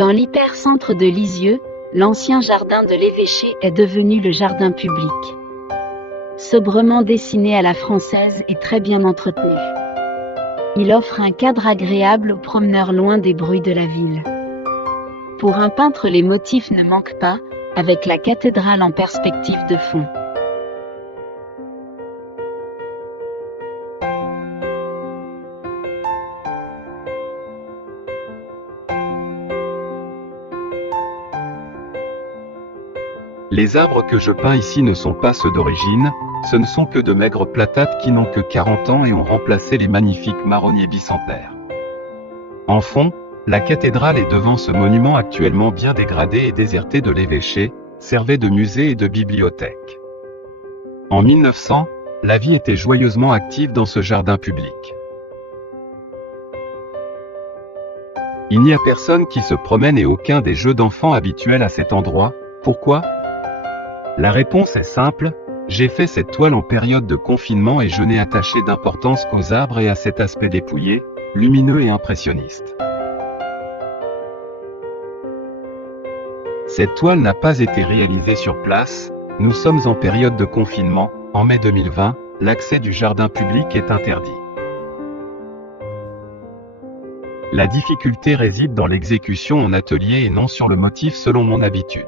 Dans l'hypercentre de Lisieux, l'ancien jardin de l'évêché est devenu le jardin public. Sobrement dessiné à la française et très bien entretenu. Il offre un cadre agréable aux promeneurs loin des bruits de la ville. Pour un peintre, les motifs ne manquent pas, avec la cathédrale en perspective de fond. Les arbres que je peins ici ne sont pas ceux d'origine, ce ne sont que de maigres platates qui n'ont que 40 ans et ont remplacé les magnifiques marronniers bicentenaires. En fond, la cathédrale et devant ce monument actuellement bien dégradé et déserté de l'évêché, servait de musée et de bibliothèque. En 1900, la vie était joyeusement active dans ce jardin public. Il n'y a personne qui se promène et aucun des jeux d'enfants habituels à cet endroit. Pourquoi ? La réponse est simple, j'ai fait cette toile en période de confinement et je n'ai attaché d'importance qu'aux arbres et à cet aspect dépouillé, lumineux et impressionniste. Cette toile n'a pas été réalisée sur place, nous sommes en période de confinement, en mai 2020, l'accès du jardin public est interdit. La difficulté réside dans l'exécution en atelier et non sur le motif selon mon habitude.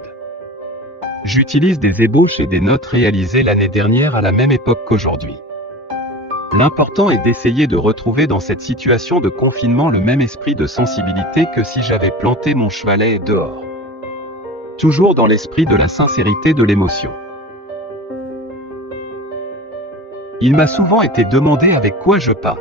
J'utilise des ébauches et des notes réalisées l'année dernière à la même époque qu'aujourd'hui. L'important est d'essayer de retrouver dans cette situation de confinement le même esprit de sensibilité que si j'avais planté mon chevalet dehors. Toujours dans l'esprit de la sincérité de l'émotion. Il m'a souvent été demandé avec quoi je peins.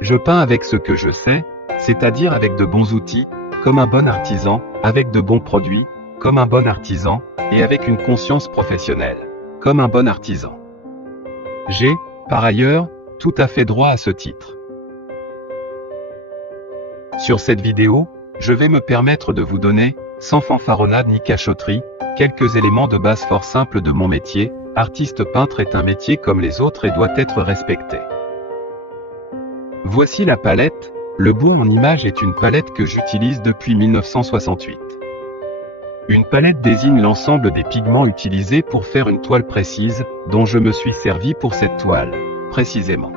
Je peins avec ce que je sais, c'est-à-dire avec de bons outils, comme un bon artisan, avec de bons produits, comme un bon artisan, et avec une conscience professionnelle, comme un bon artisan. J'ai, par ailleurs, tout à fait droit à ce titre. Sur cette vidéo, je vais me permettre de vous donner, sans fanfaronnade ni cachotterie, quelques éléments de base fort simples de mon métier. Artiste peintre est un métier comme les autres et doit être respecté. Voici la palette. Le bois en image est une palette que j'utilise depuis 1968. Une palette désigne l'ensemble des pigments utilisés pour faire une toile précise, dont je me suis servi pour cette toile, précisément.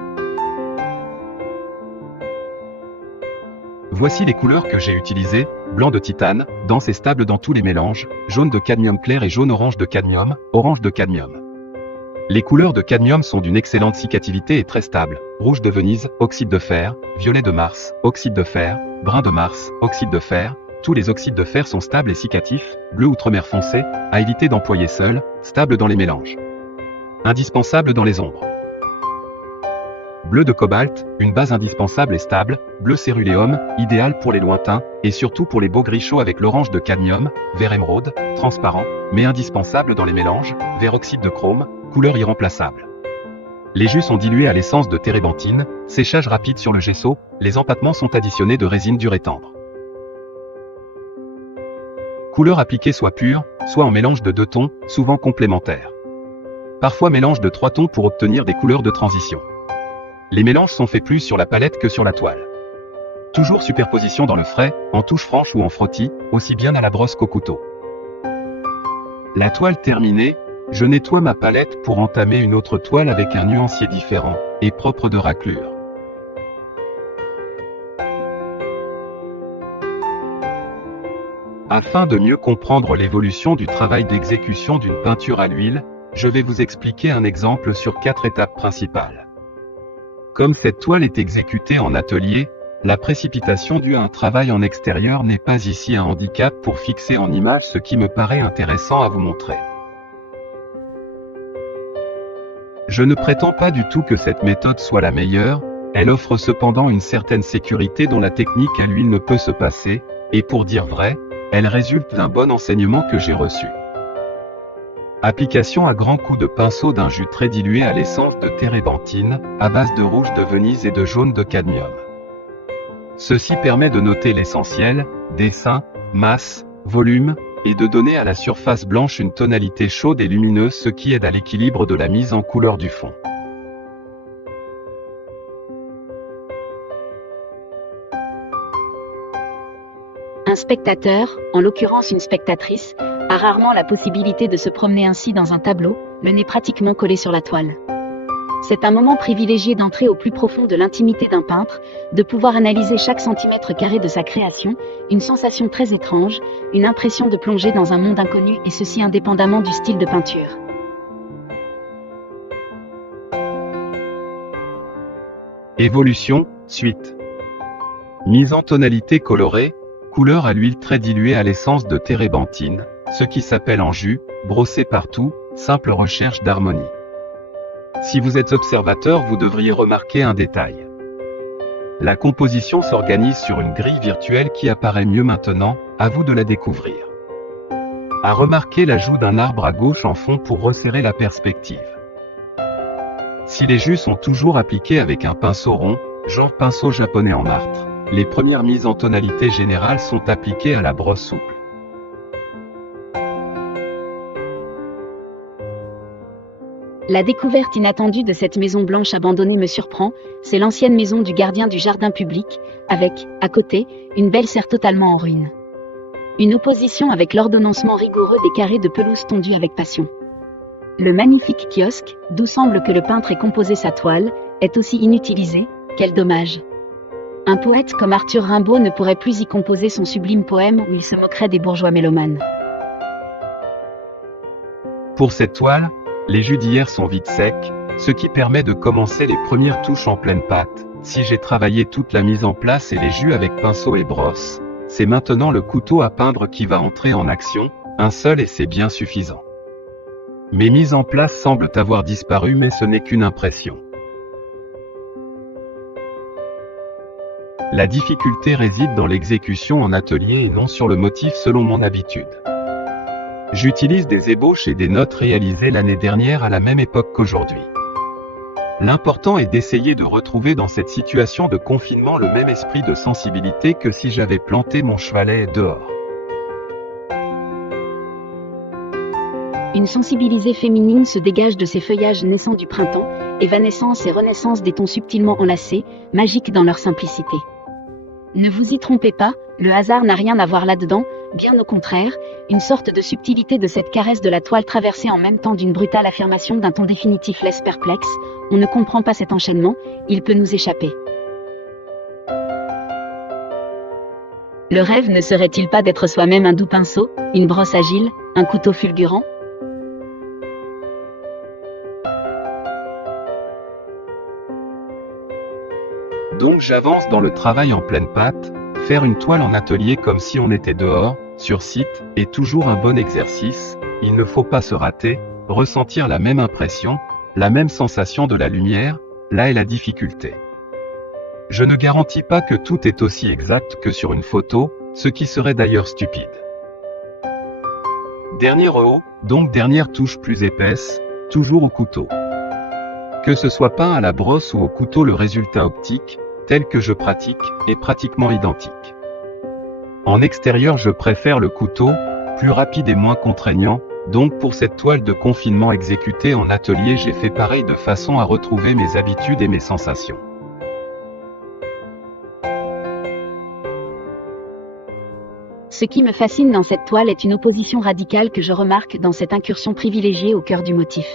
Voici les couleurs que j'ai utilisées, blanc de titane, dense et stable dans tous les mélanges, jaune de cadmium clair et jaune-orange de cadmium, orange de cadmium. Les couleurs de cadmium sont d'une excellente cicativité et très stables, rouge de Venise, oxyde de fer, violet de Mars, oxyde de fer, brun de Mars, oxyde de fer. Tous les oxydes de fer sont stables et cicatifs, bleu outremer foncé, à éviter d'employer seul, stable dans les mélanges. Indispensable dans les ombres. Bleu de cobalt, une base indispensable et stable, bleu céruléum, idéal pour les lointains, et surtout pour les beaux gris chauds avec l'orange de cadmium, vert émeraude, transparent, mais indispensable dans les mélanges, vert oxyde de chrome, couleur irremplaçable. Les jus sont dilués à l'essence de térébenthine, séchage rapide sur le gesso, les empattements sont additionnés de résine dure et tendre. Couleur appliquée soit pure, soit en mélange de 2 tons, souvent complémentaires. Parfois mélange de 3 tons pour obtenir des couleurs de transition. Les mélanges sont faits plus sur la palette que sur la toile. Toujours superposition dans le frais, en touche franche ou en frottis, aussi bien à la brosse qu'au couteau. La toile terminée, je nettoie ma palette pour entamer une autre toile avec un nuancier différent, et propre de raclure. Afin de mieux comprendre l'évolution du travail d'exécution d'une peinture à l'huile, je vais vous expliquer un exemple sur 4 étapes principales. Comme cette toile est exécutée en atelier, la précipitation due à un travail en extérieur n'est pas ici un handicap pour fixer en image ce qui me paraît intéressant à vous montrer. Je ne prétends pas du tout que cette méthode soit la meilleure, elle offre cependant une certaine sécurité dont la technique à l'huile ne peut se passer, et pour dire vrai, elle résulte d'un bon enseignement que j'ai reçu. Application à grands coups de pinceau d'un jus très dilué à l'essence de térébenthine, à base de rouge de Venise et de jaune de cadmium. Ceci permet de noter l'essentiel, dessin, masse, volume, et de donner à la surface blanche une tonalité chaude et lumineuse, ce qui aide à l'équilibre de la mise en couleur du fond. spectateur, en l'occurrence une spectatrice, a rarement la possibilité de se promener ainsi dans un tableau, le nez pratiquement collé sur la toile. C'est un moment privilégié d'entrer au plus profond de l'intimité d'un peintre, de pouvoir analyser chaque centimètre carré de sa création, une sensation très étrange, une impression de plonger dans un monde inconnu et ceci indépendamment du style de peinture. Évolution, suite. Mise en tonalité colorée, couleur à l'huile très diluée à l'essence de térébenthine, ce qui s'appelle en jus, brossé partout, simple recherche d'harmonie. Si vous êtes observateur, vous devriez remarquer un détail. La composition s'organise sur une grille virtuelle qui apparaît mieux maintenant, à vous de la découvrir. À remarquer l'ajout d'un arbre à gauche en fond pour resserrer la perspective. Si les jus sont toujours appliqués avec un pinceau rond, genre pinceau japonais en martre, les premières mises en tonalité générale sont appliquées à la brosse souple. La découverte inattendue de cette maison blanche abandonnée me surprend, c'est l'ancienne maison du gardien du jardin public, avec, à côté, une belle serre totalement en ruine. Une opposition avec l'ordonnancement rigoureux des carrés de pelouse tondus avec passion. Le magnifique kiosque, d'où semble que le peintre ait composé sa toile, est aussi inutilisé, quel dommage. Un poète comme Arthur Rimbaud ne pourrait plus y composer son sublime poème où il se moquerait des bourgeois mélomanes. Pour cette toile, les jus d'hier sont vite secs, ce qui permet de commencer les premières touches en pleine pâte. Si j'ai travaillé toute la mise en place et les jus avec pinceau et brosse, c'est maintenant le couteau à peindre qui va entrer en action, un seul et c'est bien suffisant. Mes mises en place semblent avoir disparu mais ce n'est qu'une impression. La difficulté réside dans l'exécution en atelier et non sur le motif selon mon habitude. J'utilise des ébauches et des notes réalisées l'année dernière à la même époque qu'aujourd'hui. L'important est d'essayer de retrouver dans cette situation de confinement le même esprit de sensibilité que si j'avais planté mon chevalet dehors. Une sensibilité féminine se dégage de ces feuillages naissants du printemps, évanescence et renaissance des tons subtilement enlacés, magiques dans leur simplicité. Ne vous y trompez pas, le hasard n'a rien à voir là-dedans, bien au contraire, une sorte de subtilité de cette caresse de la toile traversée en même temps d'une brutale affirmation d'un ton définitif laisse perplexe, on ne comprend pas cet enchaînement, il peut nous échapper. Le rêve ne serait-il pas d'être soi-même un doux pinceau, une brosse agile, un couteau fulgurant ? Donc j'avance dans le travail en pleine pâte, faire une toile en atelier comme si on était dehors, sur site, est toujours un bon exercice, il ne faut pas se rater, ressentir la même impression, la même sensation de la lumière, là est la difficulté. Je ne garantis pas que tout est aussi exact que sur une photo, ce qui serait d'ailleurs stupide. Dernier rehaut, donc dernière touche plus épaisse, toujours au couteau. Que ce soit peint à la brosse ou au couteau, le résultat optique, tel que je pratique, est pratiquement identique. En extérieur, je préfère le couteau, plus rapide et moins contraignant, donc pour cette toile de confinement exécutée en atelier, j'ai fait pareil de façon à retrouver mes habitudes et mes sensations. Ce qui me fascine dans cette toile est une opposition radicale que je remarque dans cette incursion privilégiée au cœur du motif.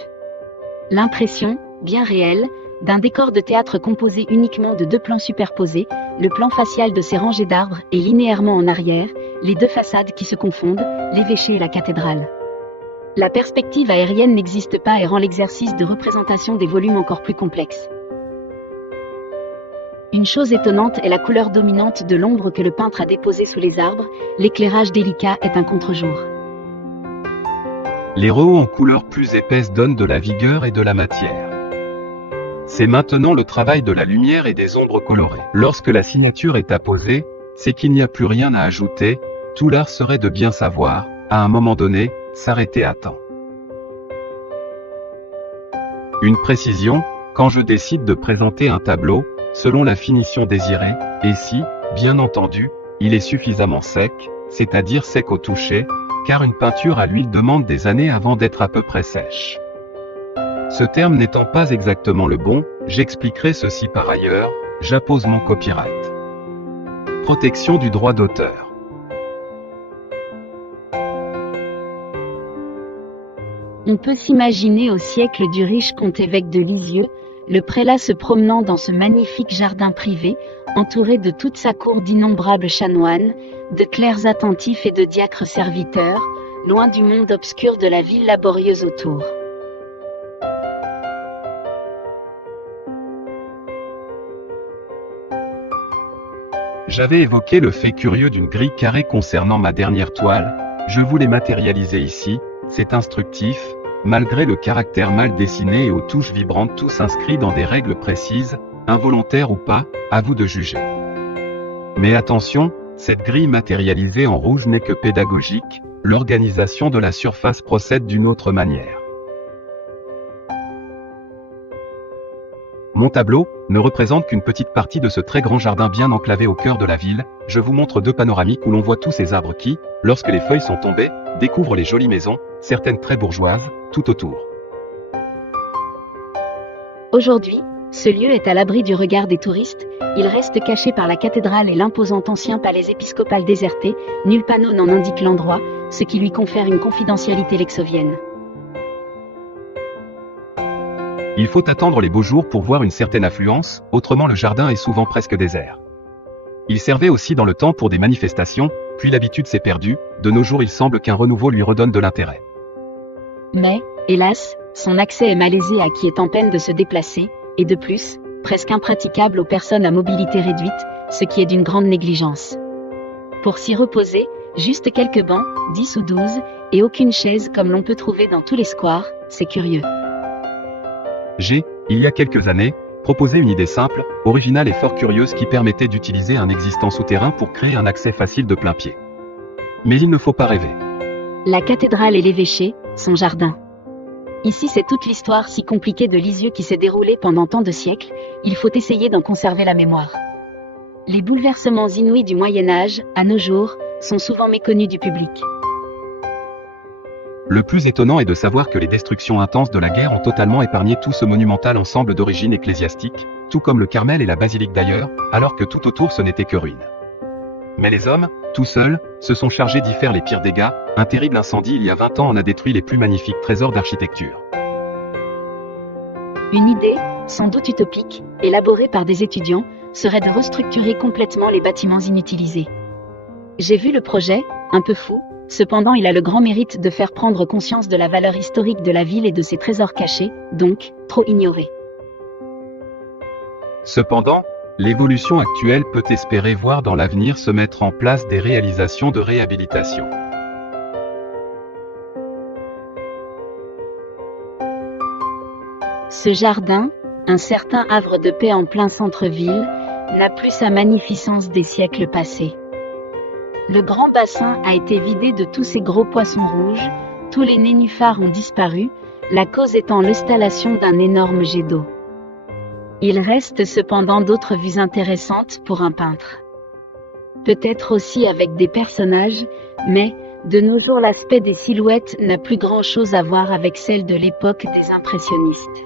L'impression, bien réelle, d'un décor de théâtre composé uniquement de deux plans superposés, le plan facial de ces rangées d'arbres et linéairement en arrière, les deux façades qui se confondent, l'évêché et la cathédrale. La perspective aérienne n'existe pas et rend l'exercice de représentation des volumes encore plus complexe. Une chose étonnante est la couleur dominante de l'ombre que le peintre a déposée sous les arbres, l'éclairage délicat est un contre-jour. Les rehauts en couleur plus épaisse donnent de la vigueur et de la matière. C'est maintenant le travail de la lumière et des ombres colorées. Lorsque la signature est apposée, c'est qu'il n'y a plus rien à ajouter, tout l'art serait de bien savoir, à un moment donné, s'arrêter à temps. Une précision, quand je décide de présenter un tableau, selon la finition désirée, et si, bien entendu, il est suffisamment sec, c'est-à-dire sec au toucher, car une peinture à l'huile demande des années avant d'être à peu près sèche. Ce terme n'étant pas exactement le bon, j'expliquerai ceci par ailleurs, j'appose mon copyright. Protection du droit d'auteur. On peut s'imaginer au siècle du riche comte-évêque de Lisieux, le prélat se promenant dans ce magnifique jardin privé, entouré de toute sa cour d'innombrables chanoines, de clercs attentifs et de diacres serviteurs, loin du monde obscur de la ville laborieuse autour. J'avais évoqué le fait curieux d'une grille carrée concernant ma dernière toile, je voulais matérialiser ici, c'est instructif, malgré le caractère mal dessiné et aux touches vibrantes tous inscrits dans des règles précises, involontaires ou pas, à vous de juger. Mais attention, cette grille matérialisée en rouge n'est que pédagogique, l'organisation de la surface procède d'une autre manière. Mon tableau ne représente qu'une petite partie de ce très grand jardin bien enclavé au cœur de la ville, je vous montre deux panoramiques où l'on voit tous ces arbres qui, lorsque les feuilles sont tombées, découvrent les jolies maisons, certaines très bourgeoises, tout autour. Aujourd'hui, ce lieu est à l'abri du regard des touristes, il reste caché par la cathédrale et l'imposant ancien palais épiscopal déserté, nul panneau n'en indique l'endroit, ce qui lui confère une confidentialité lexovienne. Il faut attendre les beaux jours pour voir une certaine affluence, autrement le jardin est souvent presque désert. Il servait aussi dans le temps pour des manifestations, puis l'habitude s'est perdue, de nos jours il semble qu'un renouveau lui redonne de l'intérêt. Mais, hélas, son accès est malaisé à qui est en peine de se déplacer, et de plus, presque impraticable aux personnes à mobilité réduite, ce qui est d'une grande négligence. Pour s'y reposer, juste quelques bancs, 10 ou 12, et aucune chaise comme l'on peut trouver dans tous les squares, c'est curieux. J'ai, il y a quelques années, proposé une idée simple, originale et fort curieuse qui permettait d'utiliser un existant souterrain pour créer un accès facile de plein pied. Mais il ne faut pas rêver. La cathédrale et l'évêché, son jardin. Ici c'est toute l'histoire si compliquée de Lisieux qui s'est déroulée pendant tant de siècles, il faut essayer d'en conserver la mémoire. Les bouleversements inouïs du Moyen-Âge, à nos jours, sont souvent méconnus du public. Le plus étonnant est de savoir que les destructions intenses de la guerre ont totalement épargné tout ce monumental ensemble d'origine ecclésiastique, tout comme le Carmel et la basilique d'ailleurs, alors que tout autour ce n'était que ruines. Mais les hommes, tout seuls, se sont chargés d'y faire les pires dégâts, un terrible incendie il y a 20 ans en a détruit les plus magnifiques trésors d'architecture. Une idée, sans doute utopique, élaborée par des étudiants, serait de restructurer complètement les bâtiments inutilisés. J'ai vu le projet, un peu fou, cependant il a le grand mérite de faire prendre conscience de la valeur historique de la ville et de ses trésors cachés, donc, trop ignorés. Cependant, l'évolution actuelle peut espérer voir dans l'avenir se mettre en place des réalisations de réhabilitation. Ce jardin, un certain havre de paix en plein centre-ville, n'a plus sa magnificence des siècles passés. Le grand bassin a été vidé de tous ces gros poissons rouges, tous les nénuphars ont disparu, la cause étant l'installation d'un énorme jet d'eau. Il reste cependant d'autres vues intéressantes pour un peintre. Peut-être aussi avec des personnages, mais, de nos jours l'aspect des silhouettes n'a plus grand-chose à voir avec celle de l'époque des impressionnistes.